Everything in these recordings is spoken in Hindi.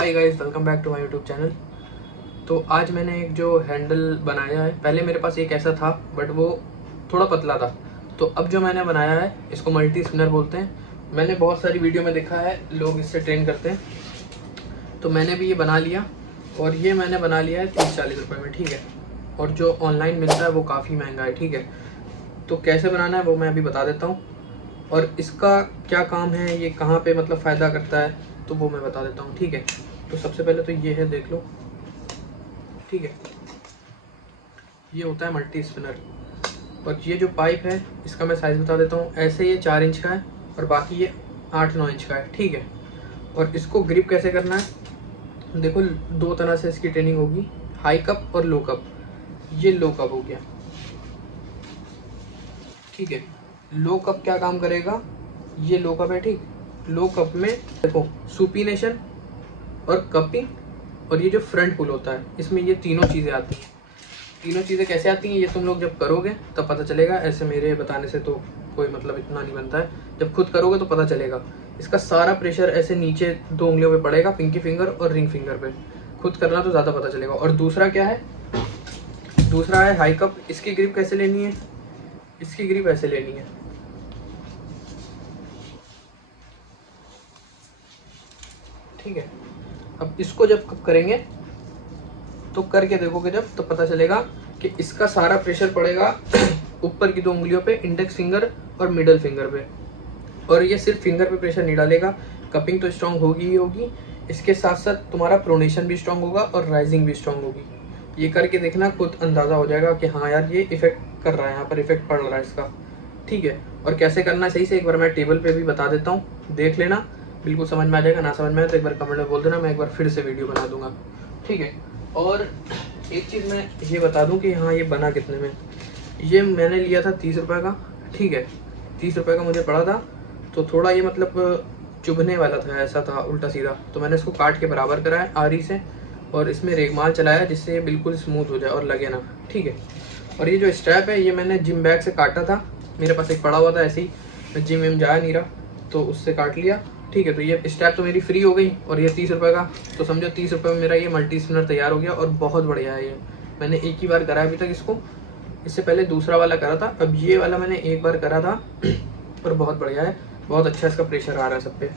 Hi guys, welcome back to my YouTube channel. तो आज मैंने एक जो हैंडल बनाया है, पहले मेरे पास एक ऐसा था बट वो थोड़ा पतला था। तो अब जो मैंने बनाया है इसको मल्टी स्पिनर बोलते हैं। मैंने बहुत सारी वीडियो में देखा है लोग इससे ट्रेन करते हैं, तो मैंने भी ये बना लिया। और ये मैंने बना लिया है 30-40 रुपये में, ठीक है। और जो ऑनलाइन मिलता है वो काफ़ी महंगा है, ठीक है। तो कैसे बनाना है वो मैं अभी बता देता हूँ, और इसका क्या काम है, ये कहाँ पे मतलब फ़ायदा करता है तो वो मैं बता देता हूँ, ठीक है। तो सबसे पहले तो ये है, देख लो, ठीक है। ये होता है मल्टी स्पिनर। और ये जो पाइप है इसका मैं साइज़ बता देता हूँ। ऐसे ये 4 इंच का है और बाकी ये 8-9 इंच का है, ठीक है। और इसको ग्रिप कैसे करना है, देखो दो तरह से इसकी ट्रेनिंग होगी, हाई कप और लो कप। ये लो कप हो गया, ठीक है। लो कप क्या काम करेगा, ये लो कप है, ठीक। लो कप में देखो सुपीनेशन और कपिंग और ये जो फ्रंट पुल होता है, इसमें ये तीनों चीज़ें आती हैं। तीनों चीज़ें कैसे आती हैं ये तुम लोग जब करोगे तब पता चलेगा। ऐसे मेरे बताने से तो कोई मतलब इतना नहीं बनता है, जब खुद करोगे तो पता चलेगा। इसका सारा प्रेशर ऐसे नीचे 2 उंगलियों पे पड़ेगा, पिंकी फिंगर और रिंग फिंगर पे। खुद करना तो ज़्यादा पता चलेगा। और दूसरा क्या है, दूसरा है हाई कप। इसकी ग्रिप कैसे लेनी है, इसकी ग्रिप ऐसे लेनी है, ठीक है। अब इसको जब करेंगे तो करके देखोगे जब, तो पता चलेगा कि इसका सारा प्रेशर पड़ेगा ऊपर की 2 उंगलियों पे, इंडेक्स फिंगर और मिडल फिंगर पे। और ये सिर्फ फिंगर पे प्रेशर नहीं डालेगा, कपिंग तो स्ट्रांग होगी ही होगी, इसके साथ साथ तुम्हारा प्रोनेशन भी स्ट्रांग होगा और राइजिंग भी स्ट्रांग होगी। ये करके देखना, खुद अंदाज़ा हो जाएगा कि हाँ यार ये इफेक्ट कर रहा है, यहाँ पर इफेक्ट पड़ रहा है इसका, ठीक है। और कैसे करना है सही से एक बार मैं टेबल पे भी बता देता हूँ, देख लेना, बिल्कुल समझ में आ जाएगा। ना समझ में आए तो एक बार कमेंट में बोल देना, मैं एक बार फिर से वीडियो बना दूंगा, ठीक है। और एक चीज़ मैं ये बता दूं कि हाँ ये बना कितने में, ये मैंने लिया था 30 रुपये का, ठीक है। 30 रुपये का मुझे पड़ा था। तो थोड़ा ये मतलब चुभने वाला था, ऐसा था उल्टा सीधा, तो मैंने इसको काट के बराबर कराया आरी से और इसमें रेगमाल चलाया जिससे ये बिल्कुल स्मूथ हो जाए और लगे ना, ठीक है। और ये जो स्ट्रैप है ये मैंने जिम बैग से काटा था, मेरे पास एक पड़ा हुआ था ऐसे ही, मैं जिम में जा नहीं रहा तो उससे काट लिया, ठीक है। तो ये स्टेप तो मेरी फ्री हो गई। और ये 30 रुपये का, तो समझो 30 रुपये में मेरा ये मल्टी स्पिनर तैयार हो गया। और बहुत बढ़िया है ये, मैंने एक ही बार करा अभी तक इसको, इससे पहले दूसरा वाला करा था, अब ये वाला मैंने एक बार करा था और बहुत बढ़िया है, बहुत अच्छा इसका प्रेशर आ रहा है सब पे।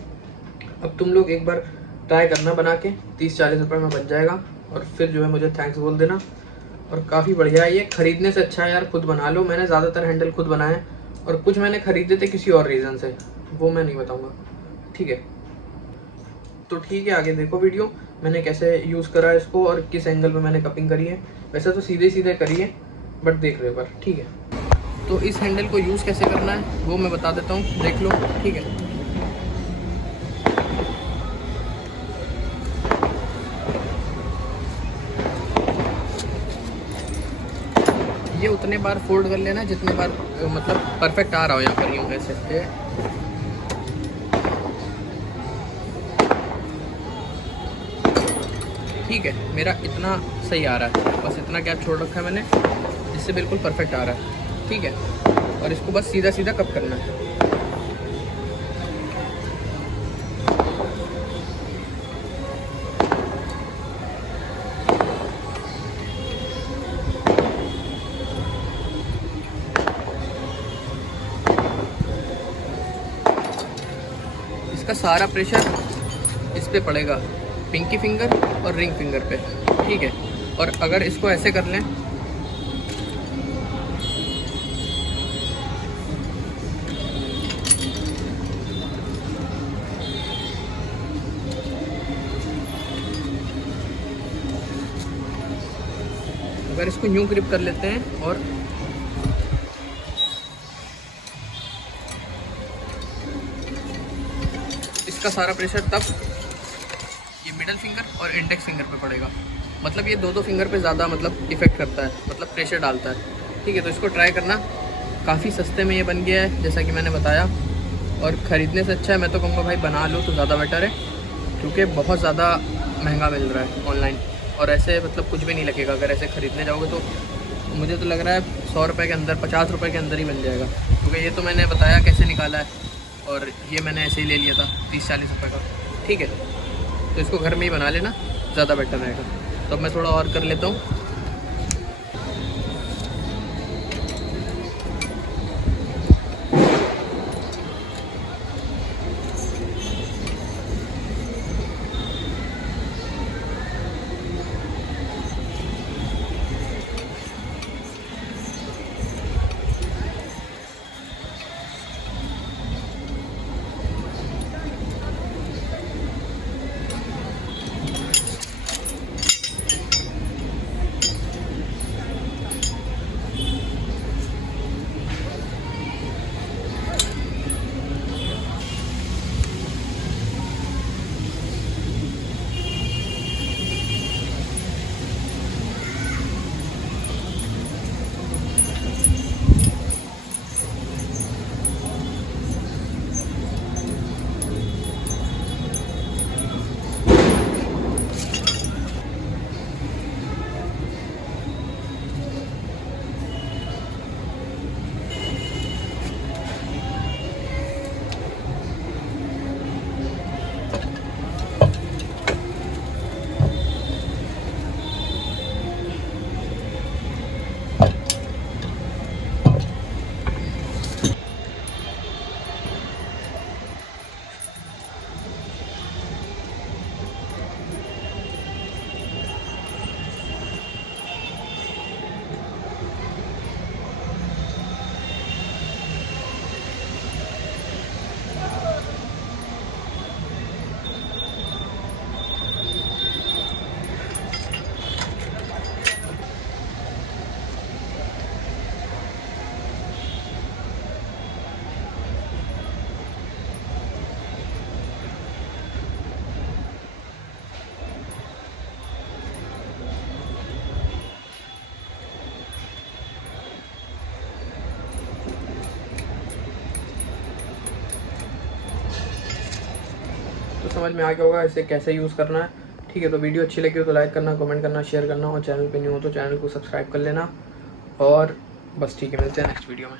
अब तुम लोग एक बार ट्राई करना बना के, 30-40 रुपये में बन जाएगा। और फिर जो है मुझे थैंक्स बोल देना। और काफ़ी बढ़िया है ये, ख़रीदने से अच्छा है यार खुद बना लो। मैंने ज़्यादातर हैंडल खुद बनाए और कुछ मैंने ख़रीदे थे किसी और रीज़न से, वो मैं नहीं बताऊँगा, ठीक है। तो ठीक है, आगे देखो वीडियो मैंने कैसे यूज़ करा है इसको और किस एंगल पे मैंने कपिंग करी है। वैसे तो सीधे सीधे करी है बट देख रहे हो पर, ठीक है। तो इस हैंडल को यूज़ कैसे करना है वो मैं बता देता हूँ, देख लो, ठीक है। ये उतने बार फोल्ड कर लेना जितने बार मतलब परफेक्ट आ रहा हो, यहाँ पर यूँ ऐसे, ठीक है। मेरा इतना सही आ रहा है, बस इतना गैप छोड़ रखा है मैंने जिससे बिल्कुल परफेक्ट आ रहा है, ठीक है। और इसको बस सीधा सीधा कप करना है। इसका सारा प्रेशर इस पे पड़ेगा, पिंकी फिंगर और रिंग फिंगर पे, ठीक है। और अगर इसको ऐसे कर लें, अगर इसको यूं ग्रिप कर लेते हैं और इसका सारा प्रेशर तब ये मिडल फिंगर और इंडेक्स फिंगर पे पड़ेगा। मतलब ये दो फिंगर पे ज़्यादा मतलब इफेक्ट करता है, मतलब प्रेशर डालता है, ठीक है। तो इसको ट्राई करना, काफ़ी सस्ते में ये बन गया है जैसा कि मैंने बताया। और ख़रीदने से अच्छा है, मैं तो कहूँगा भाई बना लो तो ज़्यादा बेटर है, क्योंकि बहुत ज़्यादा महंगा मिल रहा है ऑनलाइन। और ऐसे मतलब कुछ भी नहीं लगेगा, अगर ऐसे ख़रीदने जाओगे तो मुझे तो लग रहा है 100 रुपये के अंदर, 50 रुपये के अंदर ही बन जाएगा। क्योंकि ये तो मैंने बताया कैसे निकाला है, और ये मैंने ऐसे ही ले लिया था 30-40 रुपये का, ठीक है। तो इसको घर में ही बना लेना, ज़्यादा बेटर रहेगा। तो अब मैं थोड़ा और कर लेता हूँ। तो समझ में आ गया होगा इसे कैसे यूज़ करना है। ठीक है, तो वीडियो अच्छी लगी हो तो लाइक करना, कमेंट करना, शेयर करना, और चैनल पे न्यू हो तो चैनल को सब्सक्राइब कर लेना। और बस ठीक है, मिलते हैं नेक्स्ट वीडियो में।